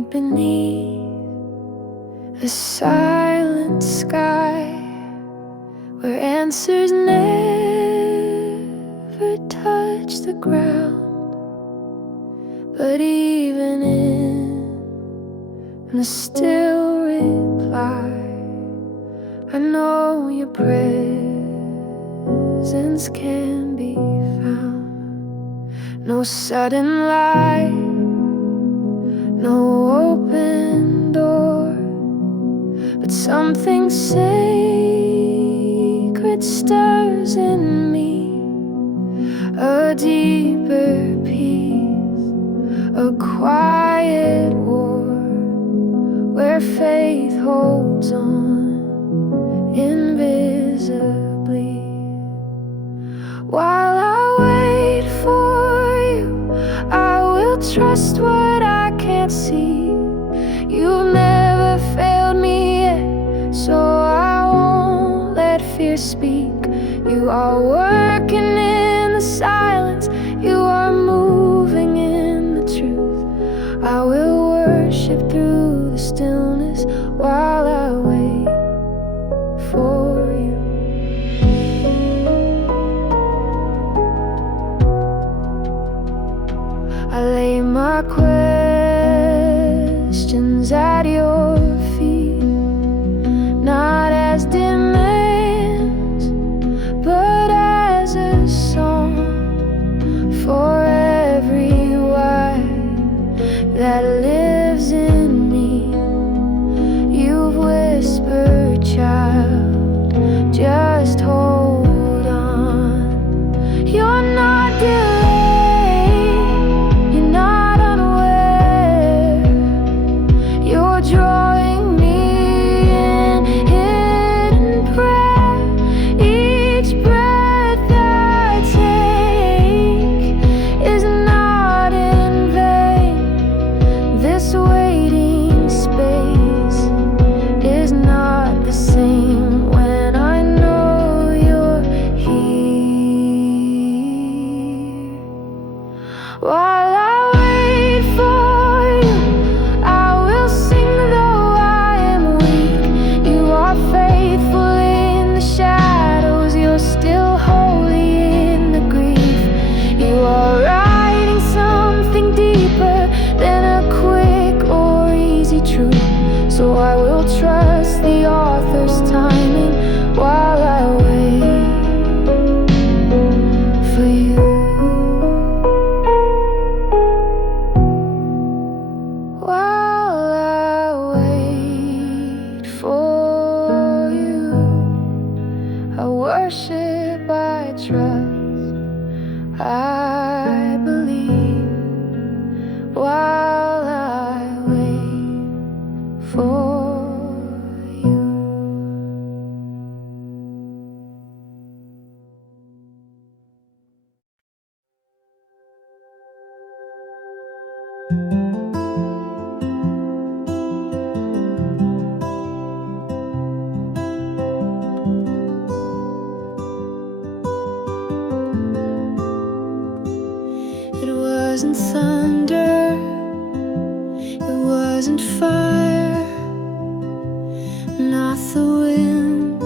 meet beneath a silent sky where answers never touch the ground. But even in a still reply, I know your presence can be found. No sudden light, no open door, but something sacred stirs in me, a deeper peace, a quiet war, where faith holds on invisibly. While I wait for you, I will trust what I can't see. You've never failed me yet, so I won't let fear speak. You are working in the silence, you are moving in the truth. I will worship through the stillness while I wait for you. I lay my questions at your feet, not as demands, but as a song for every why that lives in me. You've whispered, child, just hold on. You're not delayed, you're not unaware. You're drawing me in hidden prayer. Each breath I take is not in vain. This waiting space is not the same when I know you're here. While I wait for you, I will sing though I am weak. You are faithful in the shadows, you're still holy in the grief. You are writing something deeper than a quick or easy truth. So I will trust the author's timing while I wait for you. While I wait for you, I worship, I trust, I believe. While I wait for you. It wasn't thunder, it wasn't fire, not the wind,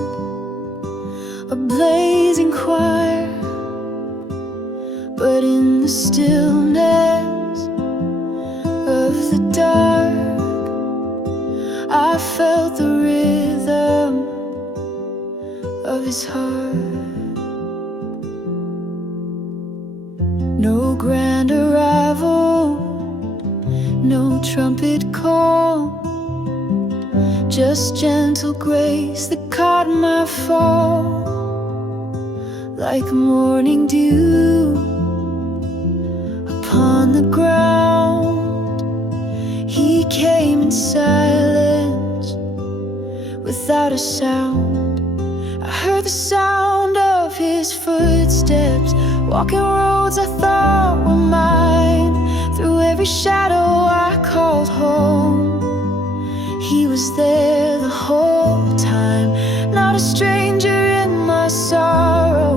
a blazing choir, but in the stillness of the dark, I felt the rhythm of his heart. No grand arrival, no trumpet call, just gentle grace that caught my fall. Like morning dew upon the ground, he came in silence without a sound. I heard the sound of his footsteps, walking roads I thought were mine. Through every shadow I called home, he was there the whole time. Not a stranger in my sorrow,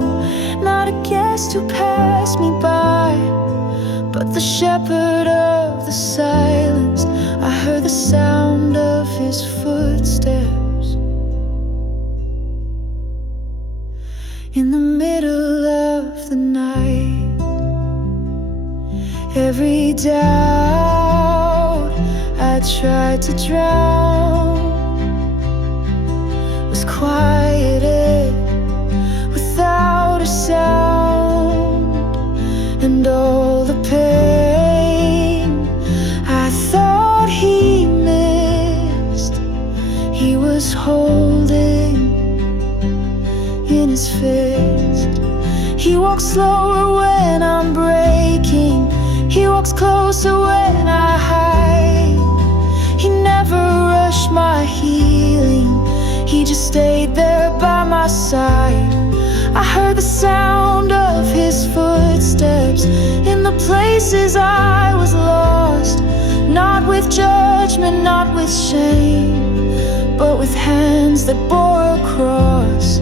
not a guest who passed shepherd of the silence. I heard I tried to drown was quieted without a sound, and all the pain I thought he missed, he was holding in his fist. He walks slower when I'm breaking, he walks closer when I hide. He never rushed my healing, he just stayed there by my side. I heard the sound of his footsteps in the places I was lost, not with judgment, not with shame, but with hands that bore a cross.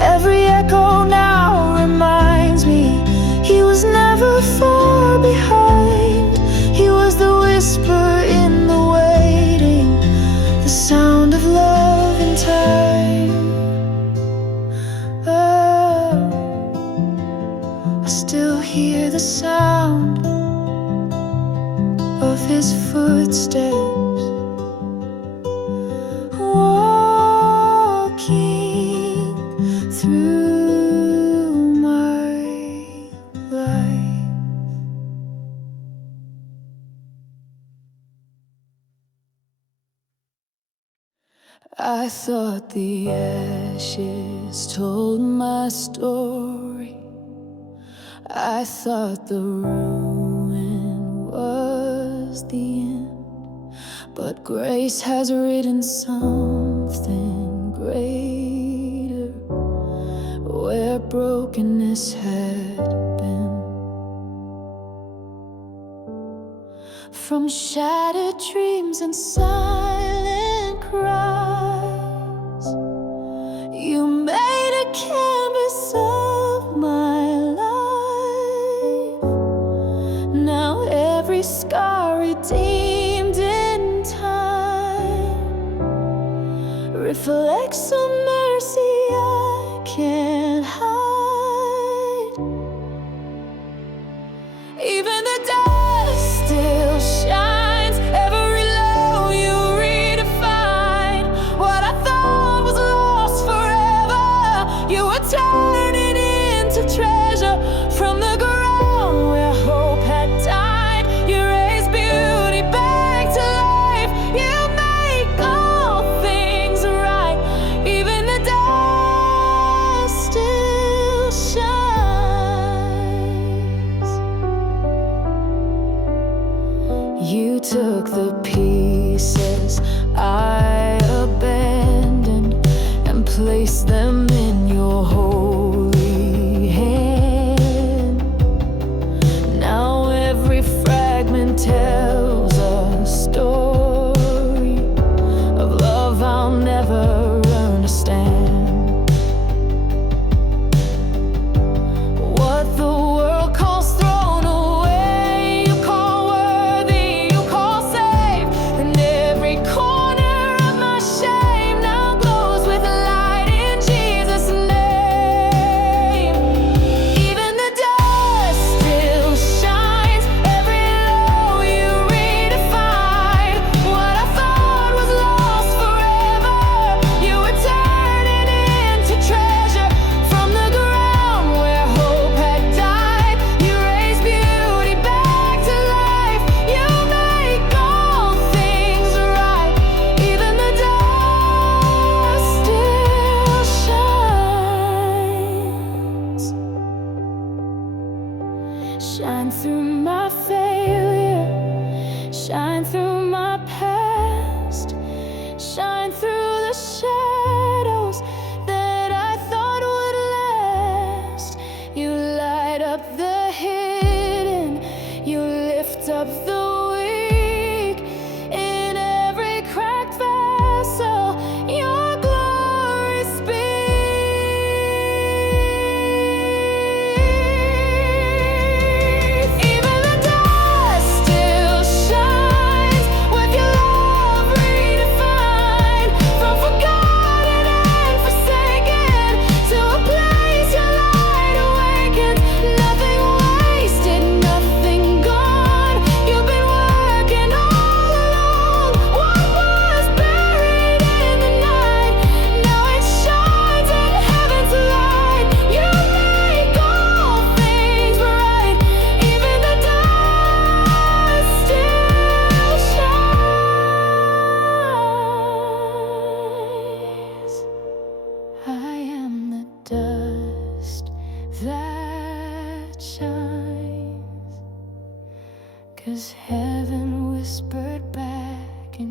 Every echo now reminds me he was never far behind. He was the whisper in the waiting, the sound of love in time. Oh, I still hear the sound of his footsteps walking through my life. I thought the ashes told my story, I thought the ruin was the end, but grace has written something greater where brokenness had been. From shattered dreams and silent cries, you made a canvas of my life. Now every scar redeemed in time reflects a mercy I can't hide. Even the dust still shines, every low you redefine. What I thought was lost forever, you were turning into treasure. From the ground where hope had died, you raised beauty back to life. You make all things right, even the dust still shines. You took the pieces I abandoned and placed them in your holy hand. Now every fragment tells a story of love I'll never understand. What the world calls thrown away, you call worthy, you call safe. And every corner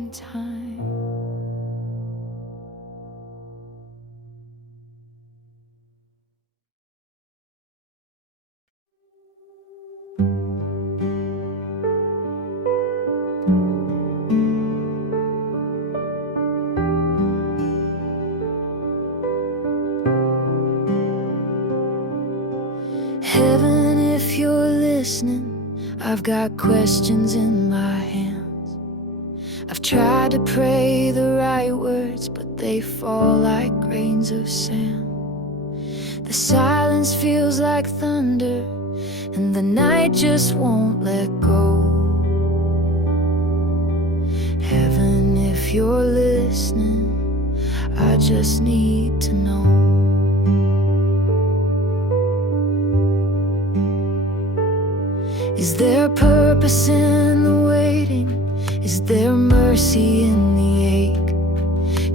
in time. Heaven, if you're listening, I've got questions in my hands. I've tried to pray the right words, but they fall like grains of sand. The silence feels like thunder, and the night just won't let go. Heaven, if you're listening, I just need to know. Is there purpose in the waiting? Is there mercy in the ache?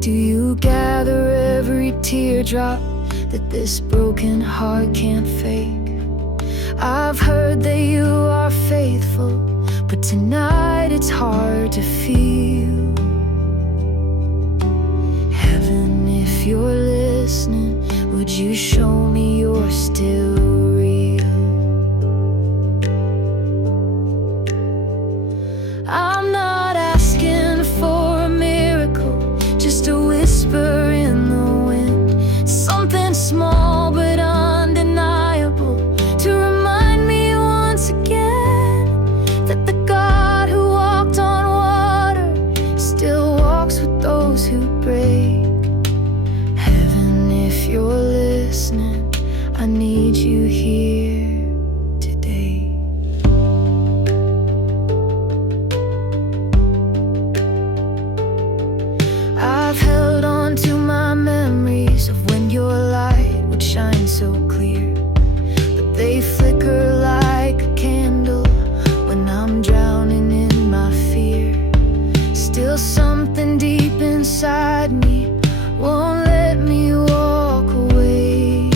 Do you gather every teardrop that this broken heart can't fake? I've heard that you are faithful, but tonight it's hard to feel. Heaven, if you're listening, would you show me you're still real? I'm not asking for a miracle, just a whisper in the wind. Something small but undeniable, to remind me once again that the God who walked on water still walks with those who break. Heaven, if you're listening, I need you here. So clear, but they flicker like a candle when I'm drowning in my fear. Still something deep inside me won't let me walk away.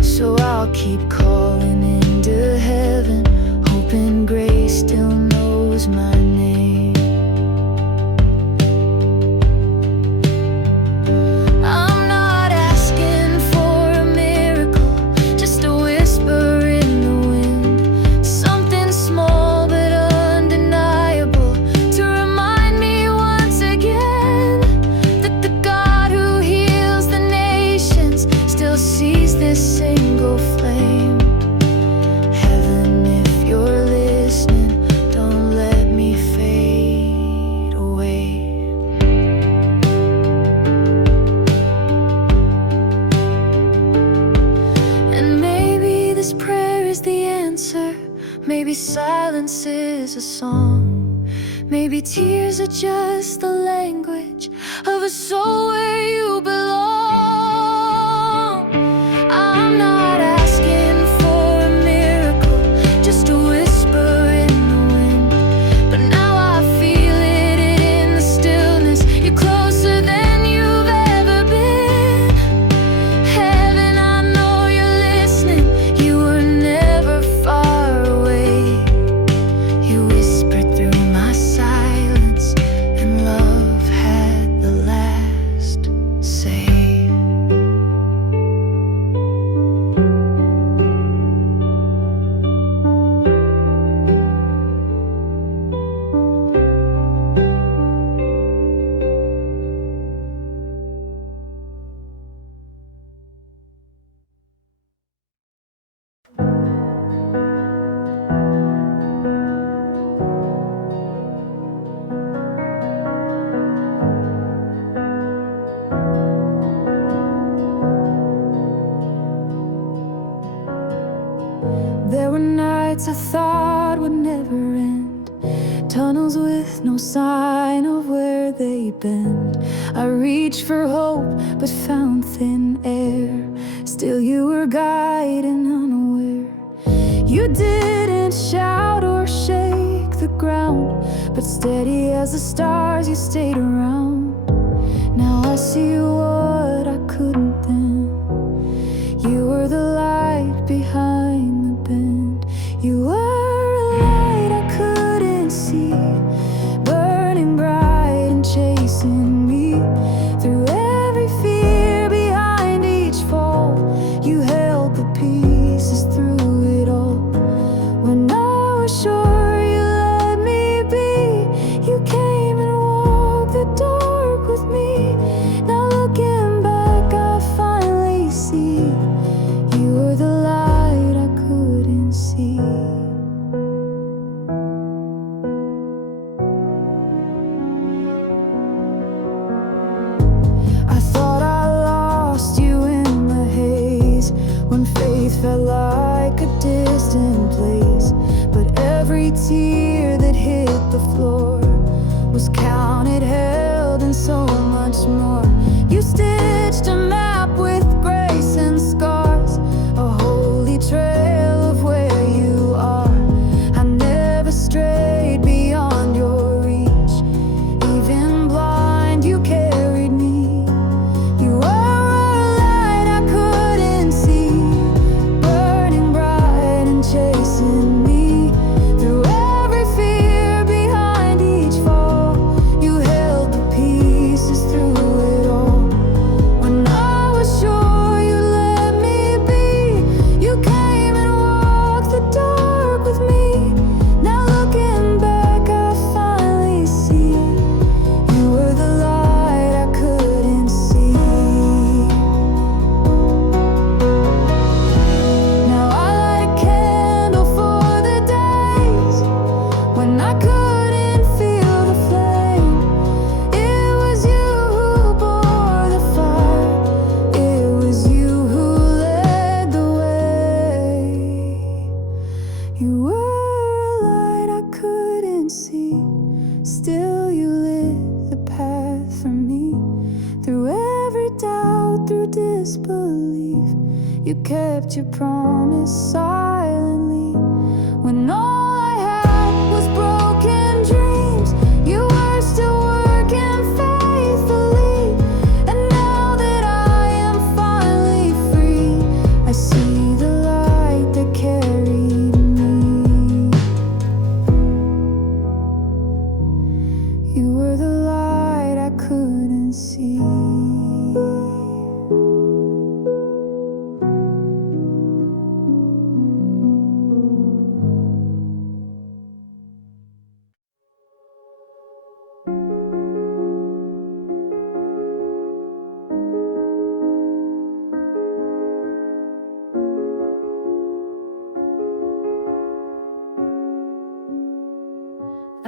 So I'll keep calling into heaven, hoping grace still knows my name. Single flame. Heaven, if you're listening, don't let me fade away. And maybe this prayer is the answer. Maybe silence is a song. Maybe tears are just the language of a soul where you belong. I'm not asking for a miracle, just a whisper in the wind. But now I feel it in the stillness. You're closer than you've ever been. Heaven, I know you're listening. You were never far away. You whispered through my silence, and love had the last say. There were nights I thought would never end, tunnels with no sign of where they bend. I reached for hope but found thin air. Still you were guiding unaware. You didn't shout or shake the ground, but steady as the stars you stayed around. Now I see what I couldn't then. You were the light behind the bend. You were a light I couldn't see, burning bright. when faith felt like a distant place. But every tear that hit the floor was counted, held, and so much more. You stitched a map with grace and scars, a holy trail of where you are. I never strayed beyond your reach, even blind you carried me. You were a light I couldn't see, burning bright and chasing me through every fear, behind each fall. You held the pieces through it all. When I was sure you let me be, you came and walked the dark with me. Now looking back, I finally see you were the light I couldn't see. Now I light a candle for the days when I couldn't feel the flame. It was you who bore the fire, it was you who led the way. You were a light I couldn't see, still you lit the path for me. Through every doubt, through disbelief, you kept your promise silently. When all I had was broken dreams, you were still working faithfully. And now that I am finally free, I see the light that carried me. You were the light I couldn't see.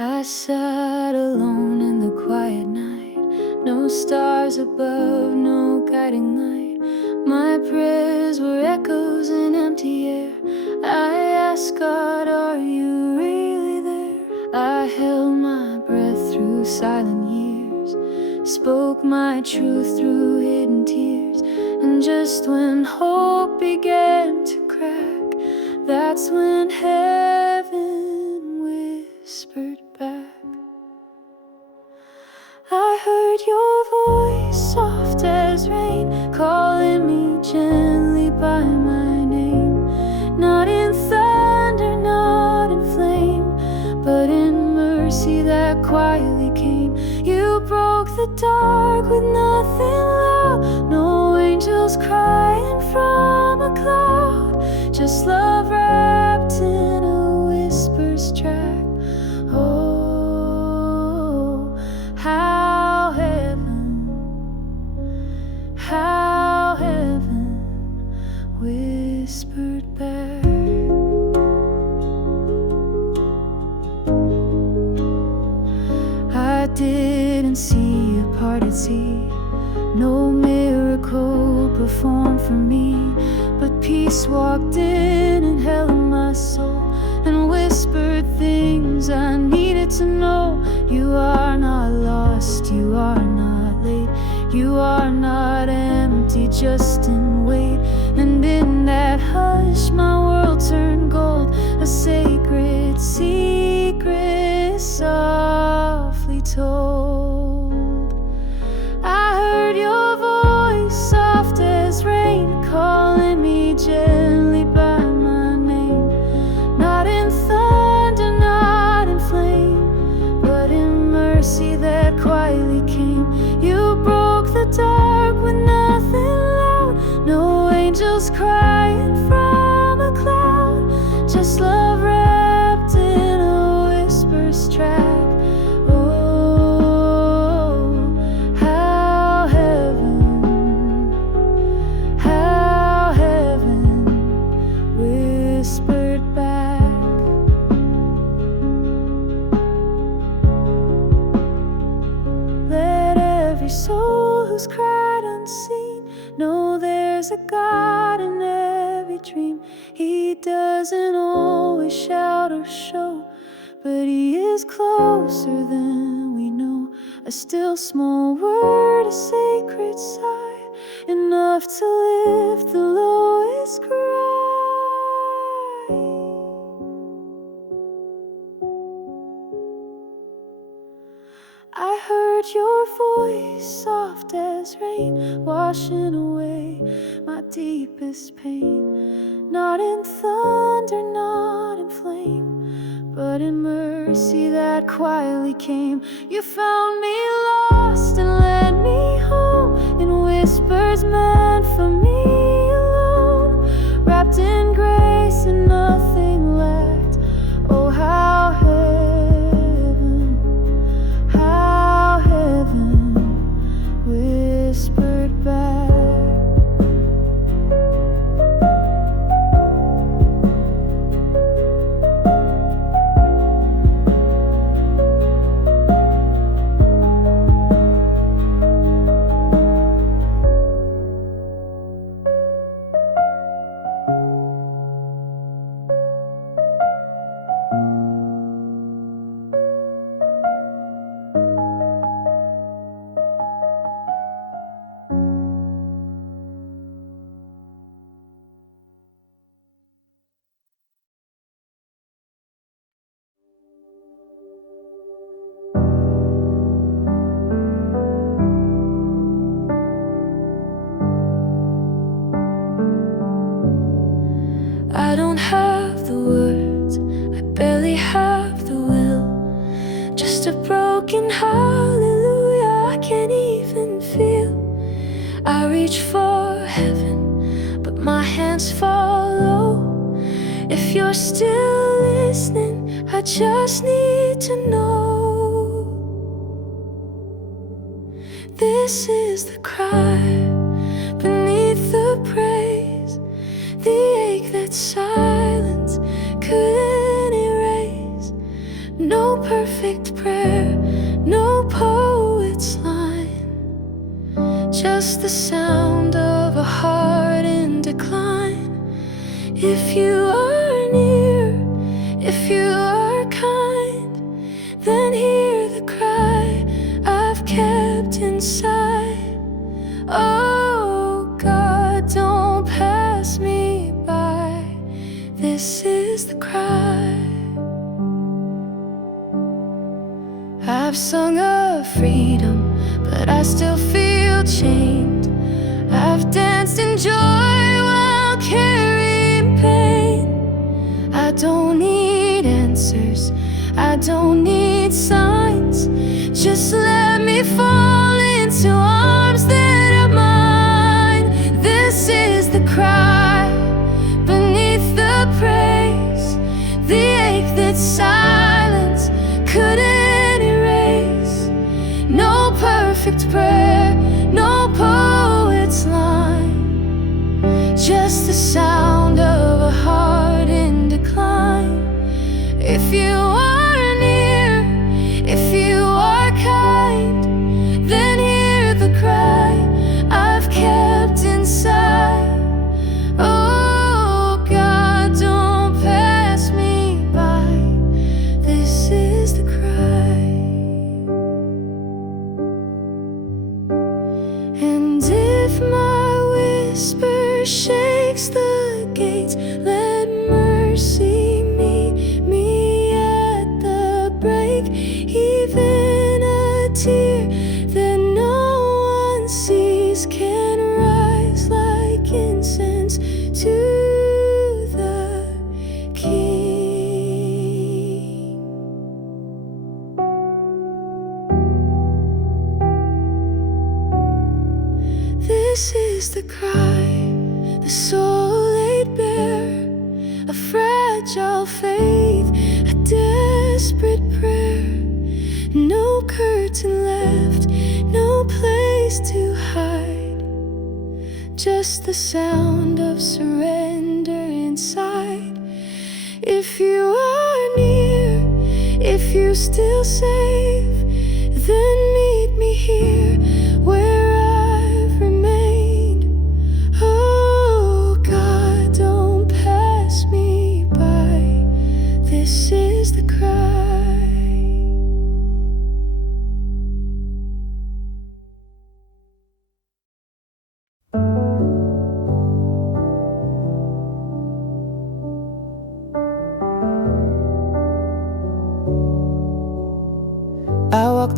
I sat alone in the quiet night, no stars above, no guiding light. My prayers were echoes in empty air. I asked God, are you really there? I held my breath through silent years, spoke my truth through hidden tears. And just when hope began to crack, that's when heaven whispered back. I heard your voice, soft as rain, calling me gently by my name. Not in thunder, not in flame, but in mercy that quietly came. You broke the dark with nothing loud, no angels crying from a cloud, just love wrapped in a whisper's track. Oh, how heaven whispered back. I didn't see a parted sea, no miracle performed for me, but peace walked in and held my soul and whispered things I needed to know. You are not lost, you are not late, you are not empty, just in wait. And in that hush my world turned gold, a sacred secret softly told. I heard your voice, soft as rain, calling me gently by my name. Not in thunder, not in flame, but in mercy that quietly came. You broke the dark with nothing loud, no angels crying from a cloud, just love wrapped in a whisper's track. Oh, how heaven whispered back. Let every soul who's cried unseen know there's a God in dream. He doesn't always shout or show, but He is closer than we know. A still small word, a sacred sigh, enough to lift the lowest cry. I heard your voice, soft as rain, washing away my deepest pain. Not in thunder, not in flame, but in mercy that quietly came. You found me lost and led me home, in whispers meant for me alone, wrapped in grace and nothing lacked. Oh, how heaven whispered back. I don't have the words, I barely have the will, just a broken hallelujah I can't even feel. I reach for heaven, but my hands fall low. If you're still listening, I just need to know. This is the cry beneath the praise, the ache that silence couldn't erase. No perfect prayer, no poet's line, just the sound of a heart in decline. If you are near, if you are kind, then hear the cry I've kept inside. Oh God, don't pass me by. This is the cry. I've sung of freedom, but I still feel chained. I've danced in joy while carrying pain. I don't need answers, I don't need signs. Just let me fall into arms that are mine. This is the cry beneath the praise, the ache that silence couldn't erase. No perfect prayer, no poet's line, just the sound of a heart in decline. If you are near, if you are kind, then hear the cry I've kept inside. Oh God, don't pass me by. This is the cry. And if my whisper shakes the gates, let mercy meet me at the break. Even a tear that no one sees can rise like incense to the King. This is the cry, the soul laid bare, a fragile faith, a desperate prayer. No curtain left, no place to hide, just the sound of surrender inside. If you are near, if you still safe, then meet me here where I've remained. Oh God, don't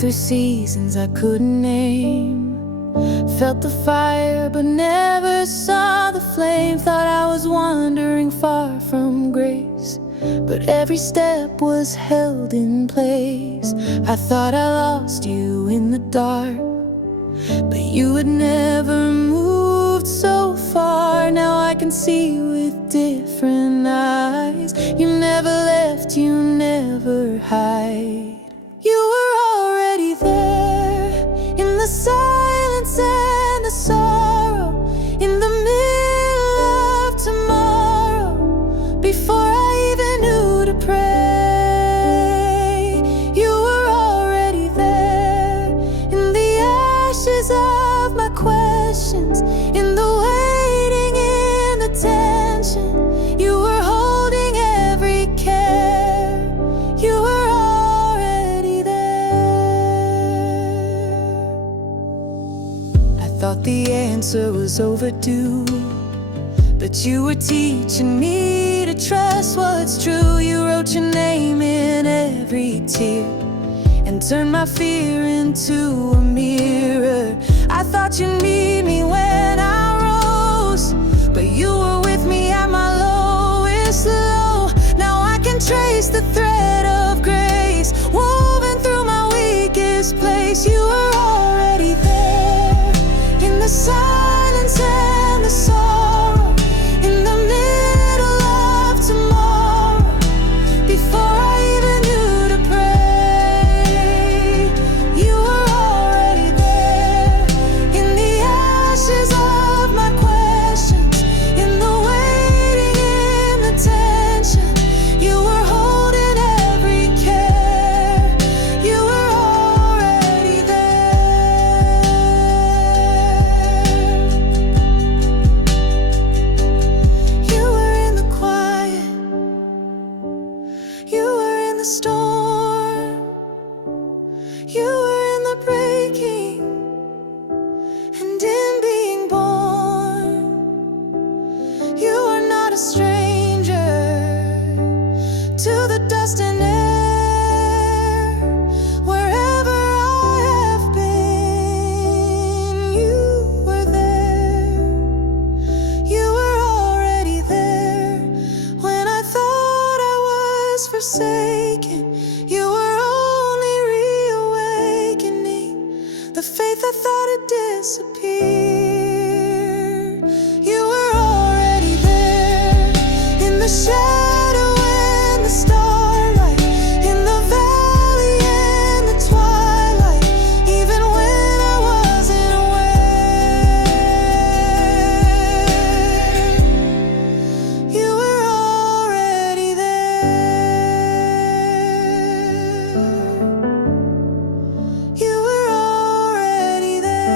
through seasons I couldn't name. Felt the fire but never saw the flame. Thought I was wandering far from grace, but every step was held in place. I thought I lost you in the dark, but you had never moved so far. Now I can see with different eyes. You never left, you never hide. You were already there, in the silence and the sorrow, in the middle of tomorrow, before I even knew to pray. You were already there, in the ashes of my questions, in the waiting, in the tension. You were holding every care. You were already there. I thought the answer was overdue, but you were teaching me to trust what's true. You wrote your name in every tear and turned my fear into a mirror. I thought you'd meet me when I rose, but you were with me at my lowest low. Now I can trace the thread of grace woven through my weakest place. You were already there, in the silence and the sorrow, in the middle of tomorrow, before I even knew to pray. You were already there, in the ashes of my questions, in the waiting, in the tension. You were holding every care. You were already there. You were in the quiet, you were in the storm, you were in the breaking, and in being born. You are not a stranger to the dust and air. Wherever I have been, you were there. You were already there. When I thought I was forsaken, you were only reawakening the faith I thought had disappeared. You were already there, in the shadow and the starlight, in the valley and the twilight, even when I wasn't aware. You were already there. You were already there.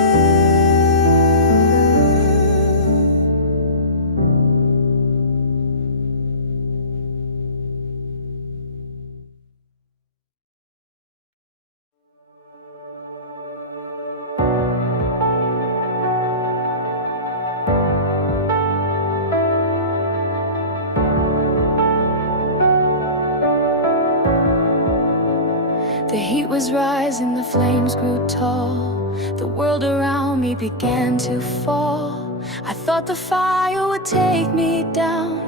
The heat was rising, the flames grew tall. The world around me began to fall. I thought the fire would take me down,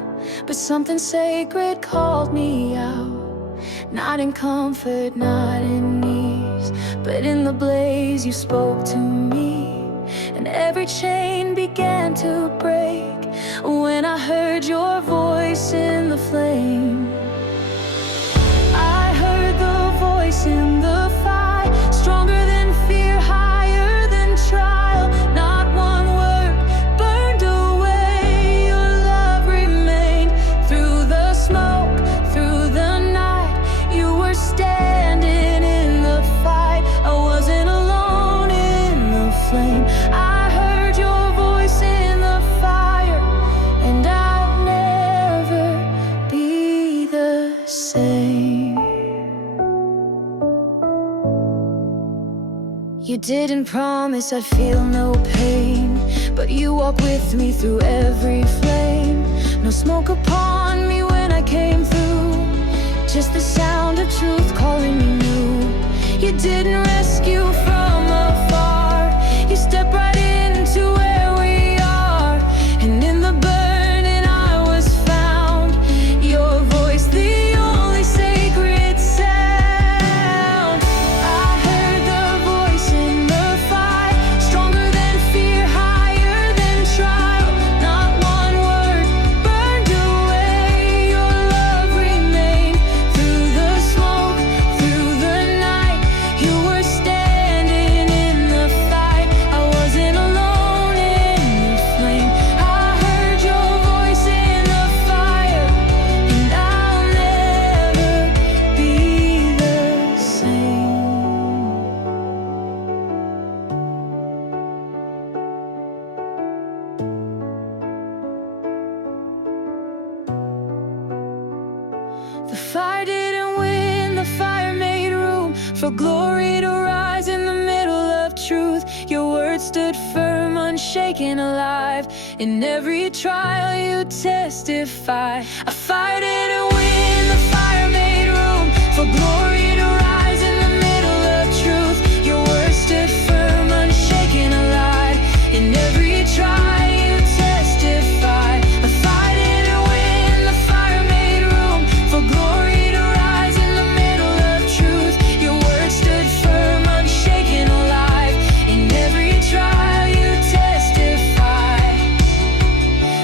but something sacred called me out. Not in comfort, not in ease, but in the blaze you spoke to me. And every chain began to break when I heard your voice in the flame. I heard the voice in the fight, stronger than fear, higher than trial. Not one word burned away, your love remained. Through the smoke, through the night, you were standing in the fight. I wasn't alone in the flame. I heard your voice in the fire, and I'll never be the same. You didn't promise I'd feel no pain, but you walked with me through every flame. No smoke upon me when I came through, just the sound of truth calling me new. You didn't rescue from afar. You stepped right into where we are, and in the burning I was found. Your voice, the only sacred sound. I heard the voice in the fight, stronger than fear, higher than trial. Not one word burned away. Your love remained through the smoke, through the night. You were standing in the fight. I wasn't alone in the flame. I heard your voice in the fire, and I'll never be the same. The fire didn't win, the fire made room for glory to rise in the middle of truth. Your word stood firm, unshaken, alive. In every trial you testify. A fire didn't win, the fire made room for glory to rise in the middle of truth. Your word stood firm, unshaken, alive. In every trial you testify. A fire didn't win, the fire made room for glory to rise in the middle of truth. Your word stood firm, unshaken, alive. In every trial you testify.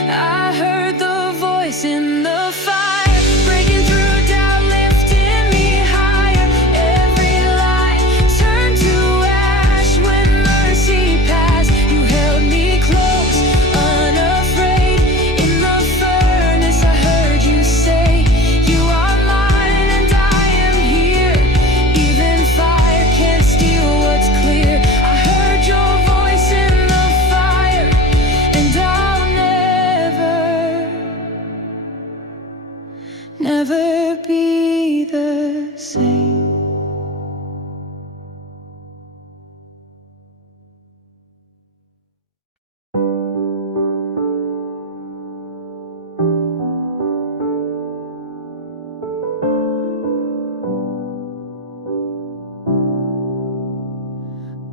I heard the voice in the fire, breaking through doubt, lifting me higher. Every lie turned to ash when mercy passed. You held me close, unafraid. In the furnace I heard you say, you are mine and I am here. Even fire can't steal what's clear. I heard your voice in the fire, and I'll never be the same.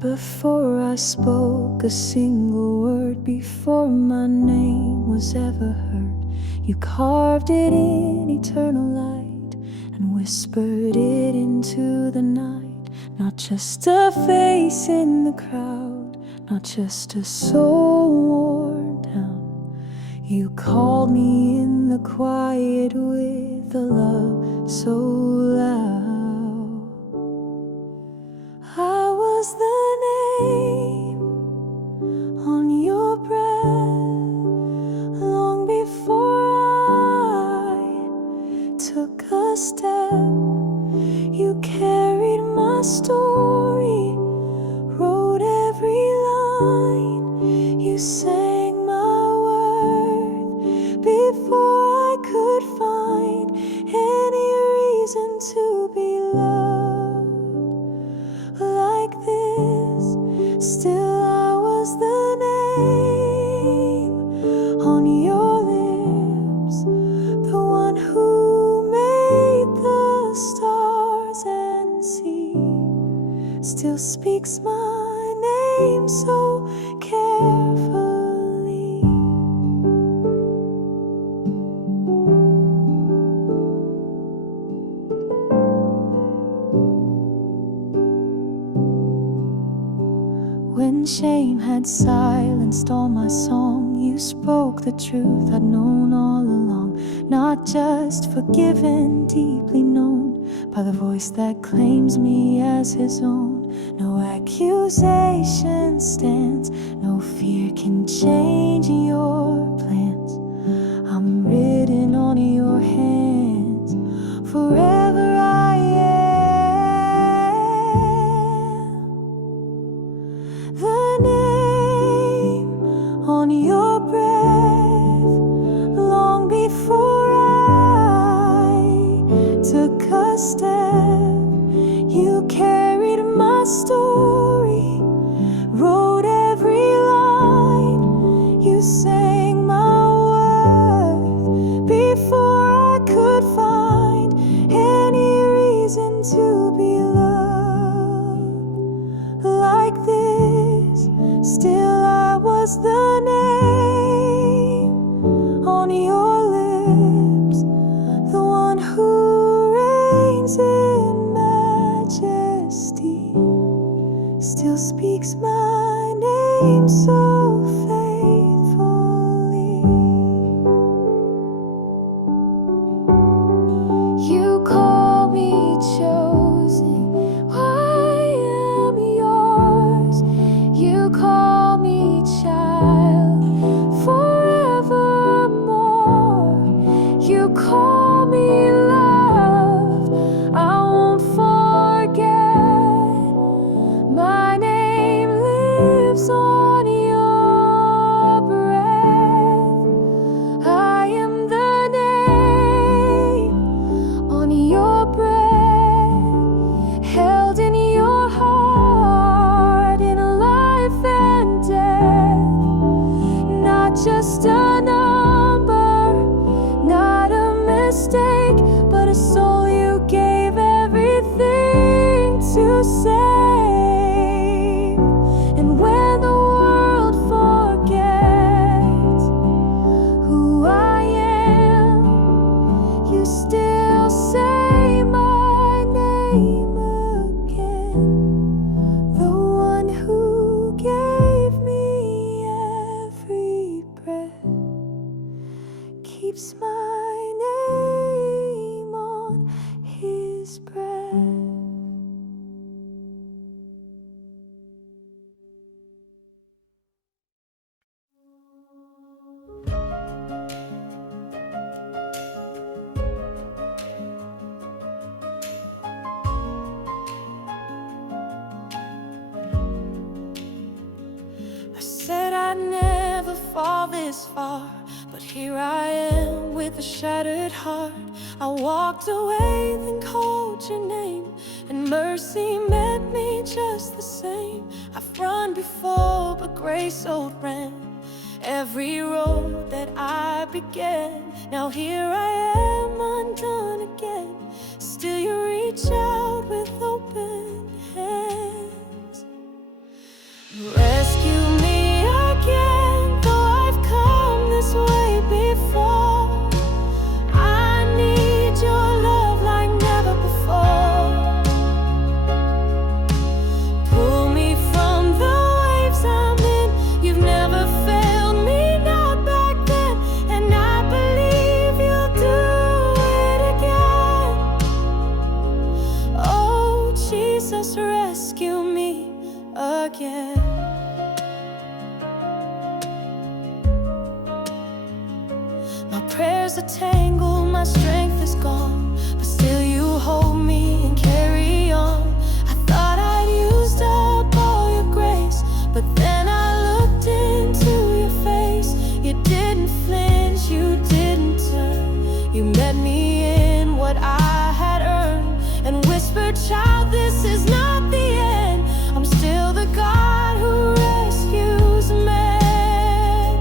Before I spoke a single word, before my name was ever heard, you carved it in eternal light and whispered it into the night. Not just a face in the crowd, not just a soul worn down. You called me in the quiet with a love so loud. I was the name on your breath long before I took a step. You carried my story, wrote every line. You sang my worth before I could find any reason to be loved like this. Still I was the name on your lips, the one who made the stars and sea. Still speaks my name so carefully. When shame had silenced all my song, you spoke the truth I'd known all along. Not just forgiven, deeply known by the voice that claims me as his own. No accusation stands, no fear can change your plans. I'm written on your hands, forever I am. The name on your breath, long before I took a step. You carried my story, wrote every line. You sang Still I was the name on your lips, the one who reigns in majesty, still speaks my name so faithfully. You call me chosen, I am yours. You call me child forevermore. You call me love, I won't forget. My name lives on your breath. I am the name on your breath, held in your heart in life and death. Not just a number, not a mistake, but a soul you gave everything to save. And when the world forgets who I am, you still say my name again. The one who gave me every breath keeps my name on his breath. I said I'd never fall this far, but here I am with a shattered heart. I walked away, then called your name, and mercy met me just the same. I've run before, but grace outran every road that I began. Now here I am, undone again. Still you reach out with open hands. Rescue me again, though I've come this way before. I need your love like never before. Pull me from the waves I'm in. You've never failed me, not back then, and I believe you'll do it again. Oh, Jesus, rescue me again. My prayers are tangled, my strength is gone, but still you hold me and carry on. I thought I'd used up all your grace, but then I looked into your face. You didn't flinch, you didn't turn. You met me in what I had earned and whispered, child, this is not the end. I'm still the God who rescues men.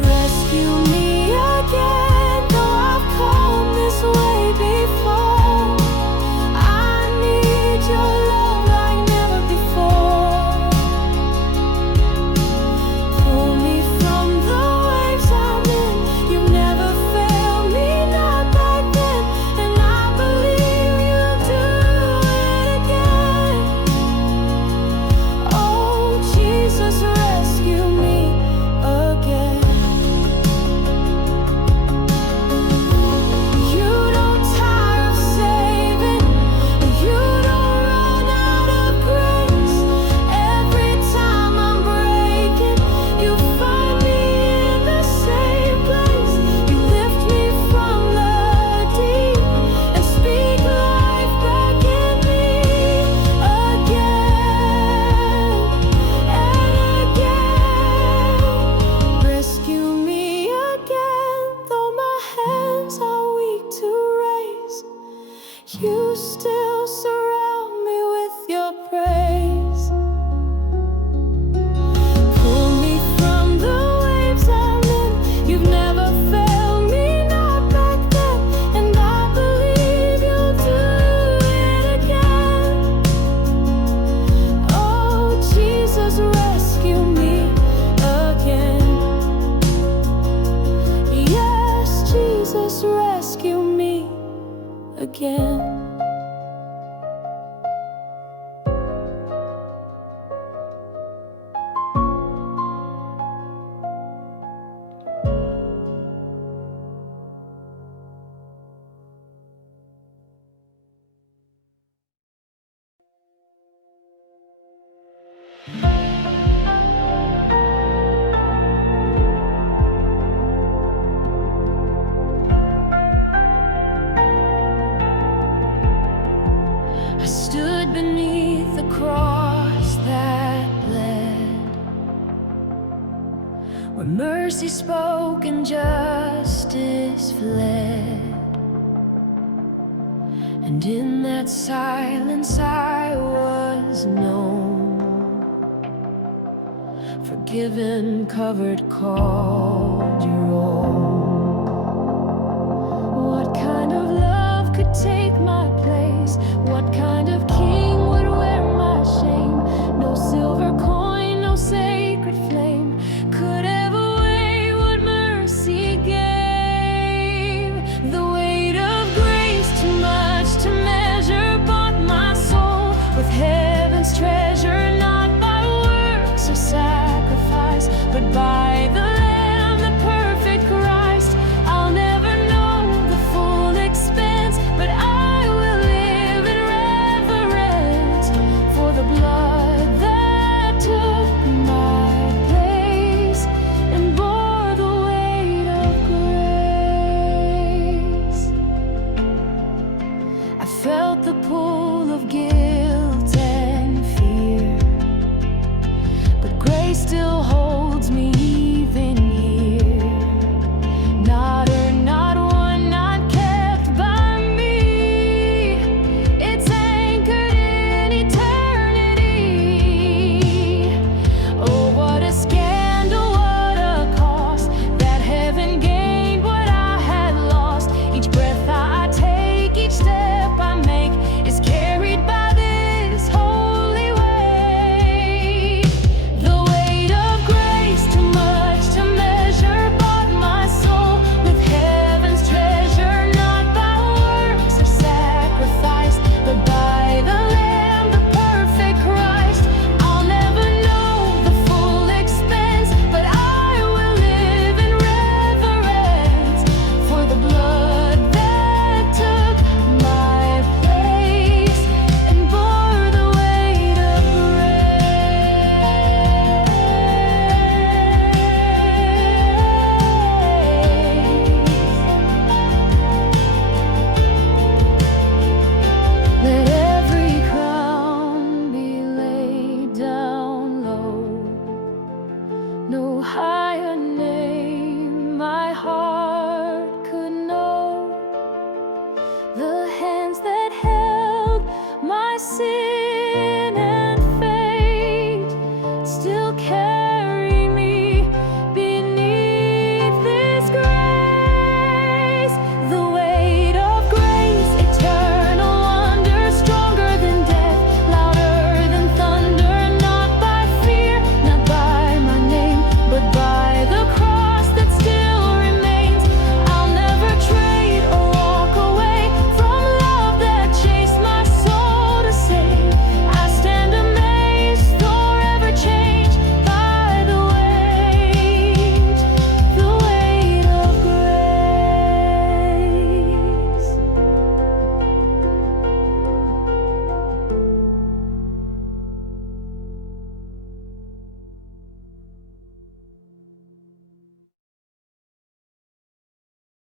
Rescue me again, though I've come this way before. where mercy spoke and justice fled. And in that silence I was known, forgiven, covered, called your own. What kind of love could take my place? What kind of king would wear my shame? No silver coin